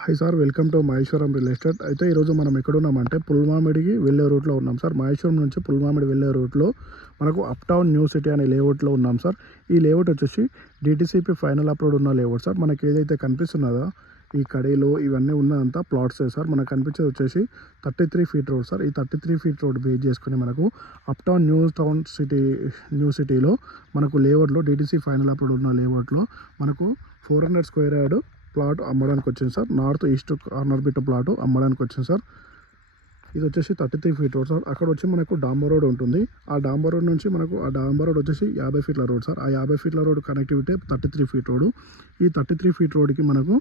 Hi sir, welcome to Maheshwaram real estate. అయితే ఈరోజు మనం ఎక్కడున్నామంటే పుల్మామిడికి వెళ్ళే రూట్లో ఉన్నాం సార్. మహేశ్వరం నుంచి పుల్మామిడి వెళ్ళే రూట్లో మనకు అప్ టౌన్ న్యూ సిటీ అనే లేఅవుట్లో ఉన్నాం సార్. ఈ లేఅవుట్ వచ్చేసి డిటిసిపి ఫైనల్ అప్లోడ్ ఉన్న లేఅవుట్ సార్. మనకి ఏదైతే కనిపిస్తున్నదో ఈ కడీలు ఇవన్నీ ఉన్నదంతా ప్లాట్సే సార్. మనకు కనిపించేది వచ్చేసి 33 ఫీట్ రోడ్ సార్. ఈ 33 ఫీట్ రోడ్ బేస్ చేసుకుని మనకు అప్ టౌన్ న్యూ సిటీలో మనకు లేఅవుట్లో డిటిసి ఫైనల్ అప్లోడ్ ఉన్న లేఅవుట్లో మనకు 400 స్క్వేర్ యార్డ్ ప్లాట్ అమ్మడానికి వచ్చింది sir. North east corner bit plot అమ్మడానికి వచ్చింది సార్. ఇది వచ్చేసి 33 ఫీట్ రోడ్ సార్. అక్కడ వచ్చి మనకు డాంబర్ రోడ్ ఉంటుంది. ఆ డాంబర్ రోడ్ నుంచి మనకు ఆ డాంబర్ రోడ్ వచ్చేసి 50 ఫీట్ల రోడ్ సార్. ఆ 50 ఫీట్ల రోడ్ కనెక్టివిటీ 33 ఫీట్ రోడ్. ఈ 33 ఫీట్ రోడ్కి మనకు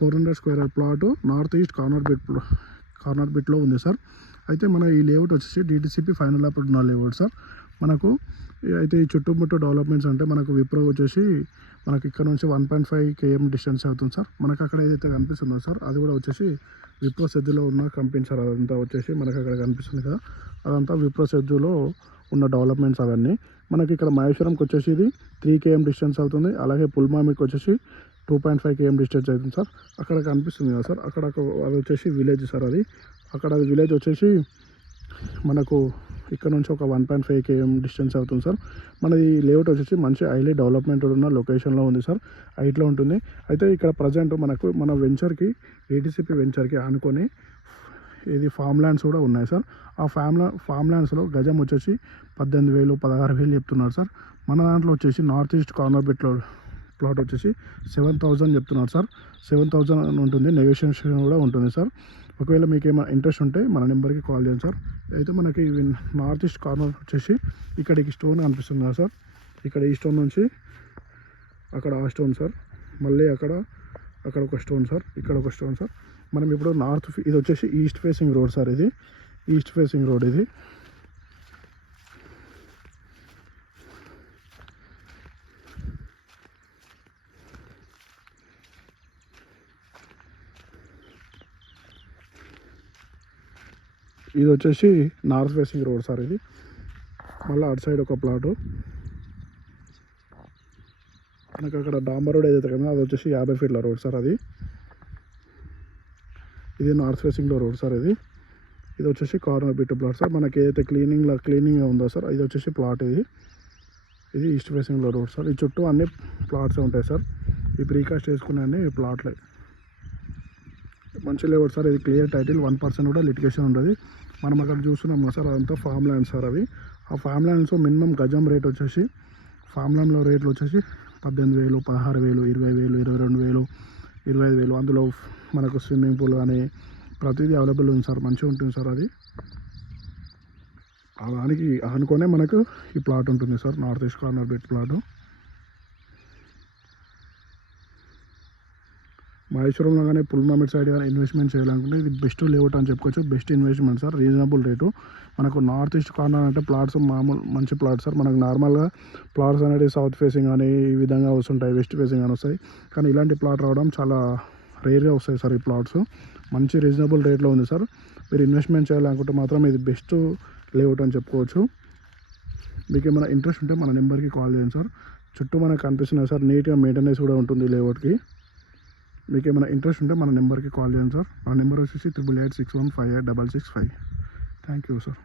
400 square plot north east corner బిట్లో ఉంది సార్. అయితే మన ఈ లేఅవుట్ వచ్చేసి డిటిసిపి ఫైనల్ అప్లోడ్ ఉన్న లేఅవుట్ సార్. మనకు అయితే ఈ చుట్టుముట్టు డెవలప్మెంట్స్ అంటే మనకు విప్రో వచ్చేసి మనకి ఇక్కడ నుంచి 1.5 km డిస్టెన్స్ అవుతుంది సార్. మనకు అక్కడ ఏదైతే కనిపిస్తుందో సార్ అది కూడా వచ్చేసి విప్రో సెజ్జులో ఉన్న కంపెనీ సార్. అదంతా వచ్చేసి మనకు అక్కడ కనిపిస్తుంది కదా, అదంతా విప్రో సెజ్జులో ఉన్న డెవలప్మెంట్స్ అవన్నీ. మనకి ఇక్కడ మహేశ్వరంకి వచ్చేసి ఇది 3 km డిస్టెన్స్ అవుతుంది. అలాగే పుల్మామికి వచ్చేసి 2.5 km డిస్టెన్స్ అవుతుంది సార్. అక్కడ కనిపిస్తుంది కదా సార్, అక్కడ అది వచ్చేసి విలేజ్ సార్. అక్కడ విలేజ్ వచ్చేసి మనకు ఇక్కడ నుంచి ఒక 1.5 km డిస్టెన్స్ అవుతుంది సార్. మనది లేఅవుట్ వచ్చేసి మంచి హైలీ డెవలప్మెంట్ ఉన్న లొకేషన్లో ఉంది సార్. హైట్లో ఉంటుంది. అయితే ఇక్కడ ప్రజెంట్ మనకు మన వెంచర్కి ఏటీసీపీ వెంచర్కి ఆనుకొని ఇది ఫామ్ ల్యాండ్స్ కూడా ఉన్నాయి సార్. ఆ ఫామ్ ల్యాండ్స్లో గజం వచ్చేసి 18,000 16,000 చెప్తున్నారు సార్. మన దాంట్లో వచ్చేసి నార్త్ ఈస్ట్ కార్నర్ బిట్లో ప్లాట్ వచ్చేసి 7,000 చెప్తున్నారు సార్. 7,000 ఉంటుంది, నెగోషియేషన్ కూడా ఉంటుంది సార్. ఒకవేళ మీకు ఏమైనా ఇంట్రెస్ట్ ఉంటే మన నెంబర్కి కాల్ చేయండి సార్. అయితే మనకి నార్త్ ఈస్ట్ కార్నర్ వచ్చేసి ఇక్కడికి స్టోన్ కనిపిస్తుంది కదా సార్. ఇక్కడ ఈ స్టోన్ నుంచి అక్కడ ఆ స్టోన్ సార్. మళ్ళీ అక్కడ ఒక స్టోన్ సార్, ఇక్కడ ఒక స్టోన్ సార్. మనం ఇప్పుడు ఇది వచ్చేసి ఈస్ట్ ఫేసింగ్ రోడ్ సార్. ఇది ఈస్ట్ ఫేసింగ్ రోడ్. ఇది వచ్చేసి నార్త్ ఫేసింగ్ రోడ్ సార్. ఇది మళ్ళీ అటు సైడ్ ఒక ప్లాటు. మనకు అక్కడ డాంబర్ రోడ్ ఏదైతే కదా అది వచ్చేసి 50 ఫీట్ల రోడ్ సార్. ఇది నార్త్ ఫేసింగ్లో రోడ్ సార్. ఇది వచ్చేసి కార్నర్ బిట్ ప్లాట్ సార్. మనకి ఏదైతే క్లీనింగ్ ఉందో సార్ ఇది వచ్చేసి ప్లాట్. ఇది ఈస్ట్ ఫేసింగ్లో రోడ్ సార్. ఈ చుట్టూ అన్ని ప్లాట్సే ఉంటాయి సార్. ఈ ప్రీకాస్ట్ చేసుకునే అన్ని ప్లాట్లే. మంచి లేఅవుట్ సార్. ఇది క్లియర్ టైటిల్, 1% కూడా లిటిగేషన్ ఉండదు. మనం అక్కడ చూస్తున్నాం కదా సార్, అదంతా ఫామ్ ల్యాండ్ సార్. ఆ ఫామ్ ల్యాండ్స్ మినిమం గజం రేట్ వచ్చేసి ఫామ్ ల్యాండ్లో రేట్లు వచ్చేసి 18,000 16,000 20,000 22,000 25,000. అందులో మనకు స్విమ్మింగ్ పూల్ కానీ ప్రతిదీ అవైలబుల్ ఉంది సార్. మంచిగా ఉంటుంది సార్. దానికి ఆనుకొనే మనకు ఈ ప్లాట్ ఉంటుంది sir, north east corner bit plot. మహేశ్వరంలో కానీ పుల్మామిడ్ సైడ్ కానీ ఇన్వెస్ట్మెంట్ చేయాలనుకుంటే ఇది బెస్ట్ లేఅవుట్ అని చెప్పుకోవచ్చు. Best investment sir, reasonable rate. మనకు నార్త్ ఈస్ట్ కార్నర్ అంటే ప్లాట్స్ మామూలు మంచి ప్లాట్స్ సార్. మనకు నార్మల్గా ప్లాట్స్ అనేది సౌత్ ఫేసింగ్ అని ఈ విధంగా వస్తుంటాయి, వెస్ట్ ఫేసింగ్ అని వస్తాయి. కానీ ఇలాంటి ప్లాట్ రావడం చాలా రేర్గా వస్తాయి సార్. ఈ ప్లాట్స్ మంచి రీజనబుల్ రేట్లో ఉంది సార్. మీరు ఇన్వెస్ట్మెంట్ చేయాలనుకుంటే మాత్రం ఇది బెస్ట్ లేఅవుట్ అని చెప్పుకోవచ్చు. మీకు ఏమైనా ఇంట్రెస్ట్ ఉంటే మన నెంబర్కి కాల్ చేయండి సార్. చుట్టూ మనకు కనిపిస్తున్నాయి సార్. నీట్గా మెయింటెనెన్స్ కూడా ఉంటుంది లేఅవుట్కి. మీకు ఏమైనా ఇంట్రెస్ట్ ఉంటే మన నెంబర్కి కాల్ చేయండి సార్. మన నెంబర్ వచ్చేసి 8886158665. Thank you sir.